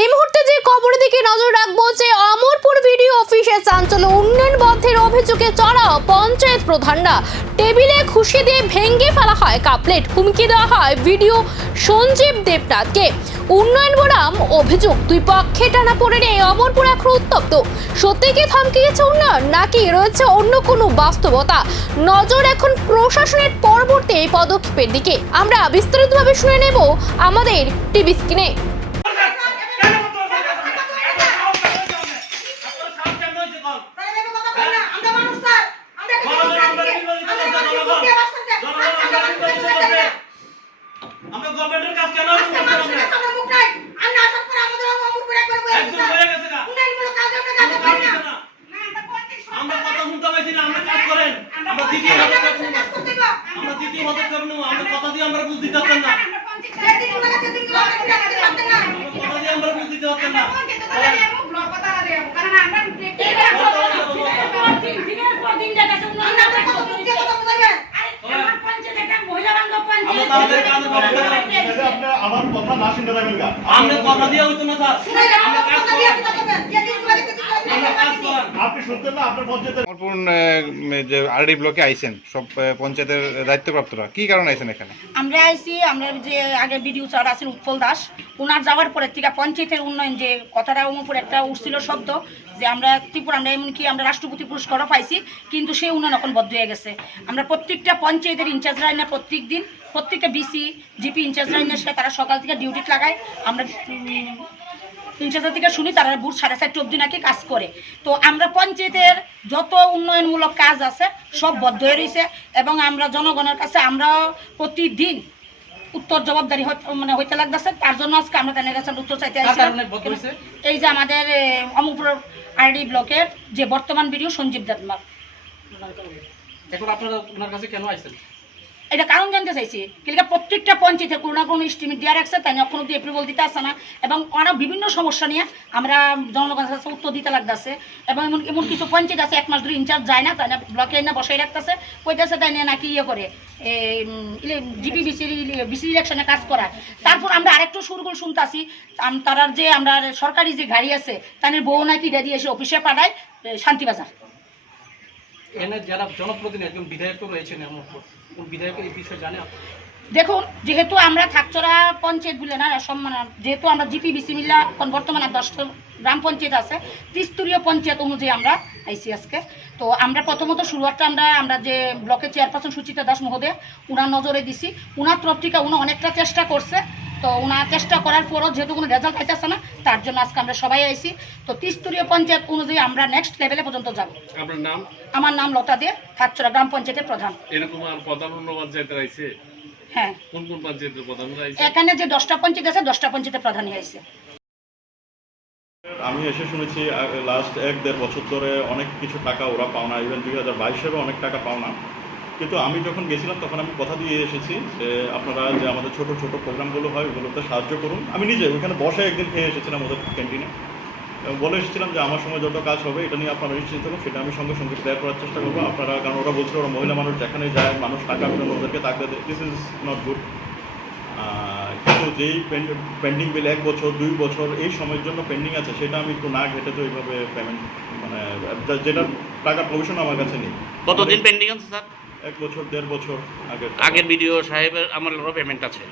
এই মুহূর্তে যে খবরের দিকে নজর রাখবো যে অমরপুর ভিডিও অফিসে চাঞ্চল্য, উন্নয়ন বন্ধের অভিযোগে চড়াও পঞ্চায়েত প্রধানরা। টেবিলে ঘুষি দিয়ে ভেঙে ফেলা হয় কাপ প্লেট, হুমকি দেওয়া হয় ভিডিও সঞ্জীব দেবনাথকে। উন্নয়ন বনাম অভিযোগ, দুই পক্ষে টানা পড়ে নিয়ে অমরপুর এখন উত্তপ্ত। সত্যি কি থমকিয়েছে উন্নয়ন, নাকি রয়েছে অন্য কোনো বাস্তবতা? নজর এখন প্রশাসনের পরবর্তী এই পদক্ষেপের দিকে। আমরা বিস্তারিতভাবে শুনে নেব আমাদের টিভি স্ক্রিনে। আমরা গভর্নমেন্টের কাজ কেন করতে আমরা আমরা মুখ নাই আমরা আসার পর আমাদের অমরপুর একবার বলে একদম হয়ে গেছে না উন্নয়নমূলক কাজ আমরা কাজ করি না আমরা কথা শুনতে পাইছি না। আমরা কাজ করেন, আমরা দিদি মদত করব, আমরা দিদি মদত করব, আমরা কথা দিয়ে আমরা বুঝ দিতে পারতাম না। যেদিন ওনার কাছে দিন কথা দিতে পারতাম না, কথা দিয়ে আমরা বুঝ দিতে পারতাম না। ব্লক কথা দেব কারণ আমরা দিনের পর দিন যাচ্ছে উন্নয়ন আমরা কথা বুঝতে কথা বলবেন। আমার পঞ্চায়েত একটা মহিলা বান্ধব পঞ্চায়েত আমাদের কাজে বলতে আপনি আমার কথা না শুনতে যাবেন না। আমরা কথা দিয়ে হইতো না স্যার, আমরা কাজ দিয়ে কি করবেন? যেদিন লাগে আমরা কাজ করেন, আপনি শুনতেন না। আপনার পঞ্চায়েতে অমরপুর যে আরডি ব্লকে আইছেন সব পঞ্চায়েতের দায়িত্বপ্রাপ্তরা, কি কারণে আইছেন এখানে? আমরা আইছি, আমরা যে আগে বিডিও স্যার আছেন উৎপল দাস, ওনার যাওয়ার পরের থেকে পঞ্চায়েতের উন্নয়ন যে কথাটা অমরপুর একটা উঠছিল শব্দ যে আমরা ত্রিপুরা আমরা এমনকি আমরা রাষ্ট্রপতি পুরস্কারও পাইছি, কিন্তু সেই উন্নয়ন এখন বদ্ধ হয়ে গেছে। আমরা প্রত্যেকটা পঞ্চায়েতের ইনচার্জরা না প্রত্যেক দিন প্রত্যেকটা বিসি জিপি ইনচার্জরা এসে তারা সকাল থেকে ডিউটি লাগায়। আমরা ইনচার্জের থেকে শুনি তারা বুট 4:30 অবধি নাকি কাজ করে। তো আমরা পঞ্চায়েতের যত উন্নয়নমূলক কাজ আছে সব বদ্ধ হয়ে রয়েছে এবং আমরা জনগণের কাছে আমরা প্রতিদিন উত্তর জবাবদারি হইতে লাগতেছে। তার জন্য আজকে আমরা তাদের কাছে উত্তর চাইতে আসছি। এই যে আমাদের অমরপুর আরডি ব্লকের যে বর্তমান বিডিও সঞ্জীব দেবনাথ, এখন আপনারা ওনার কাছে কেন আইছেন? এটা কারণ জানতে চাইছি। কিন্তু প্রত্যেকটা পঞ্চায়েতে কোনো না কোনো এস্টিমেট দেওয়া রাখছে, তাই এখন অব্দি এপ্রুভাল দিতে আসছে না এবং ওরা বিভিন্ন সমস্যা নিয়ে আমরা জনগণের কাছে উত্তর দিতে লাগতেছে। এবং এমন কিছু পঞ্চায়েত আছে 1 মাস ধরে ইনচার্জ যায় না, তাই না ব্লকে না বসাই রাখতেছে, কইতেছে তাই নিয়ে নাকি ইয়ে করে জিপি বিসি ইলেকশনে কাজ করা। তারপর আমরা আরেকটু সুরগুল শুনতেছি তারার যে আমরা সরকারি যে গাড়ি আছে তাদের বউ নাকি এটা দিয়ে এসে অফিসে পাঠায় শান্তিবাজার। এনে যারা জনপ্রতিনিধি একজন বিধায়ক রয়েছেন অমরপুর, কোন বিধায়ক এই বিষয়ে জানে? দেখুন, যেহেতু আমরা থাকচরা পঞ্চায়েত বলে না সম্মান, যেহেতু আমরা জিপি বিসি মিল্লা এখন বর্তমানে 10টা গ্রাম পঞ্চায়েত আছে, ত্রিস্তরীয় পঞ্চায়েত অনুযায়ী আমরা আইসি আজকে। তো আমরা প্রথমত শুরুয়াতটা আমরা যে ব্লকের চেয়ারপারসন সুচিতা দাস মহোদয় উনার নজরে দিছি। উনার তরফ থেকে উনি অনেকটা চেষ্টা করছে। তো ওনার চেষ্টা করার পরও যেহেতু কোনো রেজাল্ট পাইতেছে না, তার জন্য আজকে আমরা সবাই আইসি। তো ত্রিস্তরীয় পঞ্চায়েত অনুযায়ী আমরা নেক্সট লেভেলে পর্যন্ত যাব। আপনার নাম? আমার নাম লতা দে, থাকচরা গ্রাম পঞ্চায়েতের প্রধান। এরকম আর প্রধান অন্য পঞ্চায়েতের আইছে? হ্যাঁ। কোন কোন পঞ্চায়েতের প্রধানরা আইছে? এখানে যে 10টা পঞ্চায়েত আছে 10টা পঞ্চায়েতের প্রধানই আইছে। আমি এসে শুনেছি লাস্ট 1-1.5 বছর ধরে অনেক কিছু টাকা ওরা পাও না, ইভেন 2022-এও অনেক টাকা পাও না। কিন্তু আমি যখন গেছিলাম তখন আমি কথা দিয়ে এসেছি যে আপনারা যে আমাদের ছোট ছোট প্রোগ্রামগুলো হয় ওগুলোতে সাহায্য করুন। আমি নিজে ওইখানে বসে একদিন খেয়ে এসেছিলাম ওদের ক্যান্টিনে এবং বলে এসেছিলাম যে আমার সময় যত কাজ হবে এটা নিয়ে আপনারা নিশ্চিত থাকুন, সেটা আমি সঙ্গে সঙ্গে ক্লিয়ার করার চেষ্টা করবো। আপনারা, কারণ ওরা বলছিল ওরা মহিলা মানুষ যেখানে যায় মানুষ টাকা পেলেন ওদেরকে টাকা দেয়, দিস ইজ নট গুড। কিন্তু যেই পেন্ডিং বিল 1 বছর 2 বছর এই সময়ের জন্য পেন্ডিং আছে সেটা আমি একটু না ঘেটে তো এইভাবে পেমেন্ট মানে যেটা টাকা প্রভিশন আমার কাছে নেই। কতদিন পেন্ডিং আছে স্যার? 1 বছর 1.5 বছর আগের ভিডিও সাহেবের আমার পেমেন্ট আছে।